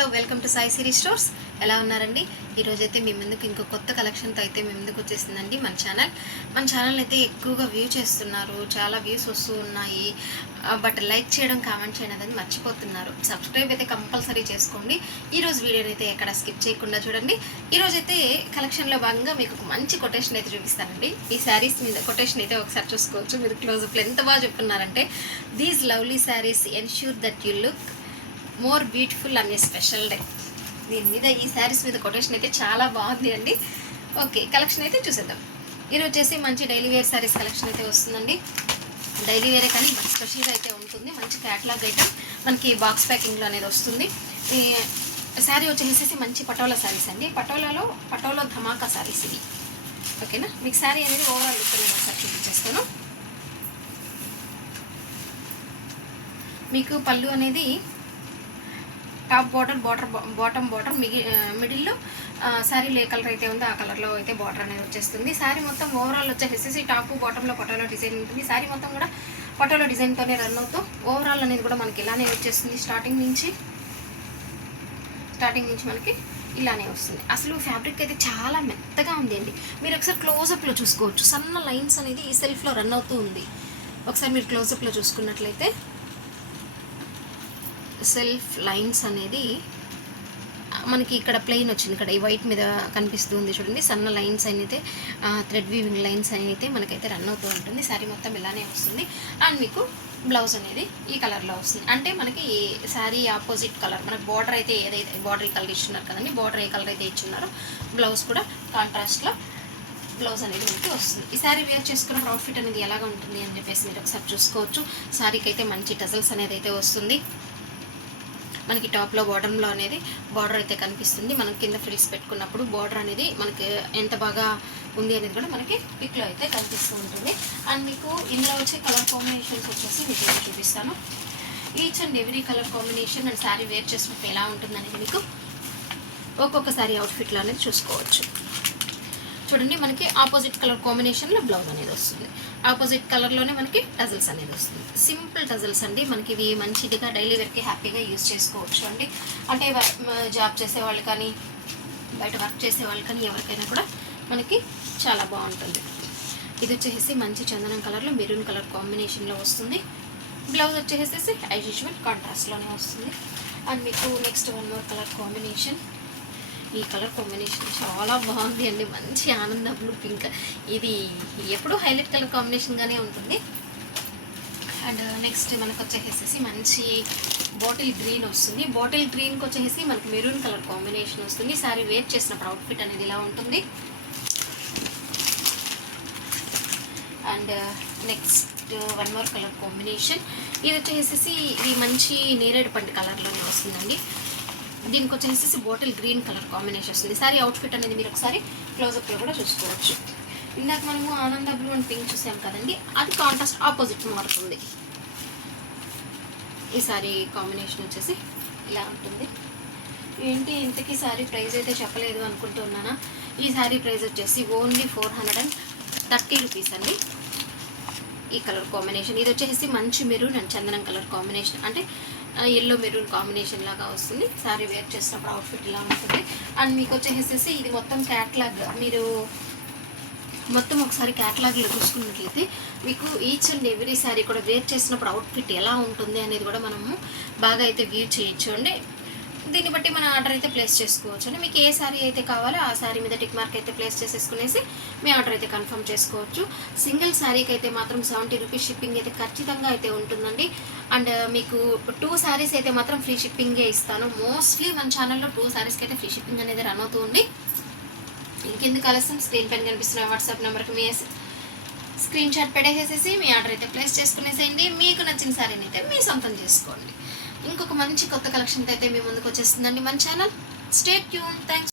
Hello welcome to Sai Siri stores. ఎలా ఉన్నారండి? ఈరోజు అయితే మీ ముందుకు ఇంకో కొత్త కలెక్షన్తో అయితే మీ ముందుకు వచ్చేసిందండి మన ఛానల్ అయితే ఎక్కువగా వ్యూ చేస్తున్నారు, చాలా వ్యూస్ వస్తూ ఉన్నాయి. బట్ లైక్ చేయడం, కామెంట్ చేయడం అనేది మర్చిపోతున్నారు. సబ్స్క్రైబ్ అయితే కంపల్సరీ చేసుకోండి. ఈరోజు వీడియోని అయితే ఎక్కడ స్కిప్ చేయకుండా చూడండి. ఈరోజు అయితే కలెక్షన్లో భాగంగా మీకు ఒక మంచి కొటేషన్ అయితే చూపిస్తానండి. ఈ శారీస్ మీద కొటేషన్ అయితే ఒకసారి చూసుకోవచ్చు. మీరు క్లోజ్అప్లో ఎంత బాగా చెప్తున్నారంటే, these lovely saris ensure that you look more beautiful అనే స్పెషల్ డే. దీని మీద ఈ శారీస్ మీద కొటేషన్ అయితే చాలా బాగుంది అండి. ఓకే, కలెక్షన్ అయితే చూసేద్దాం. ఈరోజు వచ్చేసి మంచి డైలీ వేర్ శారీస్ కలెక్షన్ అయితే వస్తుందండి. డైలీ వేరే కానీ స్పెషల్గా అయితే ఉంటుంది. మంచి క్యాటలాగ్ ఐటమ్ మనకి బాక్స్ ప్యాకింగ్లో అనేది వస్తుంది. ఈ శారీ వచ్చేసి మంచి పటోలా శారీస్ అండి. పటోలా ధమాకా శారీస్ ఇది. ఓకేనా, మీకు శారీ అనేది ఓవరాల్ లుక్ అనేది ఒకసారి చూపించేస్తాను. మీకు పళ్ళు అనేది టాప్ బాటమ్ బార్డర్ మిడిల్లో శారీ ఏ కలర్ అయితే ఉందో ఆ కలర్లో అయితే బార్డర్ అనేది వచ్చేస్తుంది. శారీ మొత్తం ఓవరాల్ వచ్చేసి టాప్ బాటంలో పటోలా డిజైన్ ఉంటుంది. శారీ మొత్తం కూడా పటోలా డిజైన్తోనే రన్ అవుతూ ఓవరాల్ అనేది కూడా మనకి ఇలానే వచ్చేస్తుంది. స్టార్టింగ్ నుంచి మనకి ఇలానే వస్తుంది. అసలు ఫ్యాబ్రిక్ అయితే చాలా మెత్తగా ఉంది అండి. మీరు ఒకసారి క్లోజప్లో చూసుకోవచ్చు. సన్న లైన్స్ అనేది ఈ సెల్ఫ్లో రన్ అవుతూ ఉంది. ఒకసారి మీరు క్లోజప్లో చూసుకున్నట్లయితే సెల్ఫ్ లైన్స్ అనేది మనకి ఇక్కడ ప్లెయిన్ వచ్చింది. ఇక్కడ ఈ వైట్ మీద కనిపిస్తుంది చూడండి. సన్న లైన్స్ అయితే థ్రెడ్ వీవింగ్ లైన్స్ అయితే మనకైతే రన్ అవుతూ ఉంటుంది. శారీ మొత్తం ఇలానే వస్తుంది. అండ్ మీకు బ్లౌజ్ అనేది ఈ కలర్లో వస్తుంది. అంటే మనకి శారీ ఆపోజిట్ కలర్, మనకి బార్డర్ అయితే ఏదైతే బార్డర్ ఈ కలర్ ఇచ్చున్నారు కదండి, బార్డర్ ఏ కలర్ అయితే ఇచ్చున్నారో బ్లౌజ్ కూడా కాంట్రాస్ట్లో బ్లౌజ్ అనేది మనకి వస్తుంది. ఈ శారీ వేర్ చేసుకున్న అవుట్ఫిట్ అనేది ఎలాగ ఉంటుంది అని చెప్పేసి మీరు ఒకసారి చూసుకోవచ్చు. శారీకి అయితే మంచి టజల్స్ అనేది అయితే వస్తుంది. మనకి టాప్లో బాటంలో అనేది బార్డర్ అయితే కనిపిస్తుంది. మనం కింద ఫ్రిల్స్ పెట్టుకున్నప్పుడు బార్డర్ అనేది మనకి ఎంత బాగా ఉంది అనేది కూడా మనకి పిక్లో అయితే కనిపిస్తూ ఉంటుంది. అండ్ మీకు ఇందులో వచ్చే కలర్ కాంబినేషన్స్ వచ్చేసి మీకు చూపిస్తాను. Each and every colour combination and sari wear చేసినప్పుడు ఎలా ఉంటుంది అనేది మీకు ఒక్కొక్క శారీ అవుట్ఫిట్లో అనేది చూసుకోవచ్చు. చూడండి, మనకి ఆపోజిట్ కలర్ కాంబినేషన్లో బ్లౌజ్ అనేది వస్తుంది. ఆపోజిట్ కలర్లోనే మనకి టజల్స్ అనేది వస్తుంది. సింపుల్ టజల్స్ అండి. మనకి ఇవి మంచిదిగా డైలీ వేర్కి హ్యాపీగా యూజ్ చేసుకోవచ్చు అండి. అంటే జాబ్ చేసేవాళ్ళు కానీ బయట వర్క్ చేసేవాళ్ళు కానీ ఎవరికైనా కూడా మనకి చాలా బాగుంటుంది. ఇది వచ్చేసి మంచి చందనం కలర్లో మెరూన్ కలర్ కాంబినేషన్లో వస్తుంది. బ్లౌజ్ వచ్చేసి యాజ్ యూజువల్ కాంట్రాస్ట్లోనే వస్తుంది. అండ్ మీకు next one more colour combination. ఈ కలర్ కాంబినేషన్ చాలా బాగుంది అండి. మంచి ఆనంద బ్లూ పింక్. ఇది ఎప్పుడు హైలైట్ కలర్ కాంబినేషన్గానే ఉంటుంది. అండ్ నెక్స్ట్ మనకు వచ్చేసి మంచి బాటిల్ గ్రీన్ వస్తుంది. బాటిల్ గ్రీన్కి వచ్చేసి మనకి మెరూన్ కలర్ కాంబినేషన్ వస్తుంది. శారీ వేర్ చేసినప్పుడు అవుట్ఫిట్ అనేది ఇలా ఉంటుంది. And next one more colour combination. ఇది వచ్చేసి ఇది మంచి నేరేడు పండు కలర్లోనే వస్తుందండి. దీనికి వచ్చేసి బాటిల్ గ్రీన్ కలర్ కాంబినేషన్ వస్తుంది. సారీ అవుట్ఫిట్ అనేది మీరు ఒకసారి క్లోజప్లో కూడా చూసుకోవచ్చు. ఇందాక మనము ఆనంద బ్లూ అండ్ పింక్ చూసాం కదండి, అది కాంట్రాస్ట్ ఆపోజిట్ మారుతుంది. ఈ సారీ కాంబినేషన్ వచ్చేసి ఇలా ఉంటుంది. ఏంటి ఇంతకీ సారీ ప్రైస్ అయితే చెప్పలేదు అనుకుంటున్నానా? ఈ సారీ ప్రైస్ వచ్చేసి ఓన్లీ 430 రూపీస్ అండి. ఈ కలర్ కాంబినేషన్ ఇది వచ్చేసి మంచి మెరూన్ అండ్ చందనం కలర్ కాంబినేషన్, అంటే ఎల్లో మెరూన్ కాంబినేషన్ లాగా వస్తుంది. శారీ వేర్ చేసినప్పుడు అవుట్ఫిట్ ఇలా ఉంటుంది. అండ్ మీకు వచ్చేసి ఇది మొత్తం క్యాట్లాగ్. మీరు మొత్తం ఒకసారి క్యాట్లాగ్లో చూసుకున్నట్లయితే మీకు ఈచ్ అండ్ ఎవ్రీ శారీ కూడా వేర్ చేసినప్పుడు అవుట్ఫిట్ ఎలా ఉంటుంది అనేది కూడా మనము బాగా అయితే వ్యూ చేయొచ్చు అండి. దీన్ని బట్టి మన ఆర్డర్ అయితే ప్లేస్ చేసుకోవచ్చు అండి. మీకు ఏ శారీ అయితే కావాలో ఆ శారీ మీద టిక్ మార్క్ అయితే ప్లేస్ చేసేసుకునేసి మీ ఆర్డర్ అయితే కన్ఫర్మ్ చేసుకోవచ్చు. సింగిల్ శారీకి అయితే మాత్రం 70 రూపీస్ షిప్పింగ్ అయితే ఖచ్చితంగా అయితే ఉంటుందండి. అండ్ మీకు 2 శారీస్ అయితే మాత్రం ఫ్రీ షిప్పింగే ఇస్తాను. మోస్ట్లీ మన ఛానల్లో 2 శారీస్కి అయితే ఫ్రీ షిప్పింగ్ అనేది రన్ అవుతూ ఉంది. ఇంకెందుకు ఆలస్యం, స్క్రీన్ పైన కనిపిస్తున్న వాట్సాప్ నెంబర్కి మీ స్క్రీన్ షాట్ పెట్టేసేసి మీ ఆర్డర్ అయితే ప్లేస్ చేసుకునేసేయండి. మీకు నచ్చిన శారీని అయితే మీ సొంతం చేసుకోండి. ఇంకొక మంచి కొత్త కలెక్షన్తో అయితే మీ ముందుకు వచ్చేస్తుందండి మన ఛానల్. Stay tune. థ్యాంక్స్.